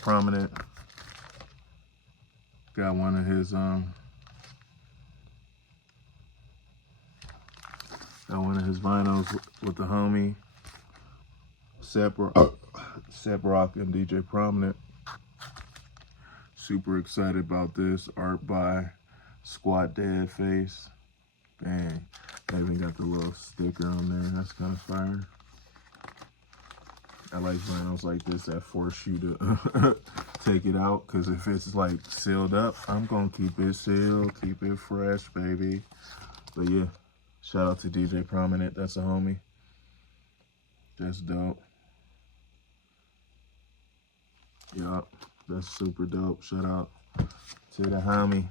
Prominent. Got one of his vinyls with the homie Seprock and DJ Prominent. Super excited about this. Art by Squat Dead Face. Bang. They even got the little sticker on there. That's kind of fire. I like vinyls like this that force you to take it out, because if it's like sealed up, I'm gonna keep it sealed, keep it fresh, baby. But yeah, shout out to DJ Prominent. That's a homie. That's dope. Yup, that's super dope. Shout out to the homie,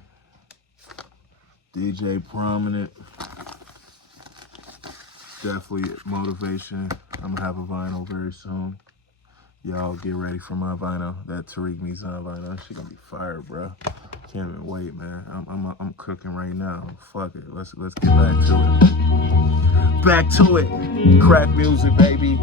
DJ Prominent. Definitely motivation. I'm gonna have a vinyl very soon. Y'all get ready for my vinyl. That Tariq Mizan vinyl. That shit gonna be fire, bro. Can't even wait, man. I'm cooking right now. Fuck it. Let's get back to it. Back to it. Crack music, baby.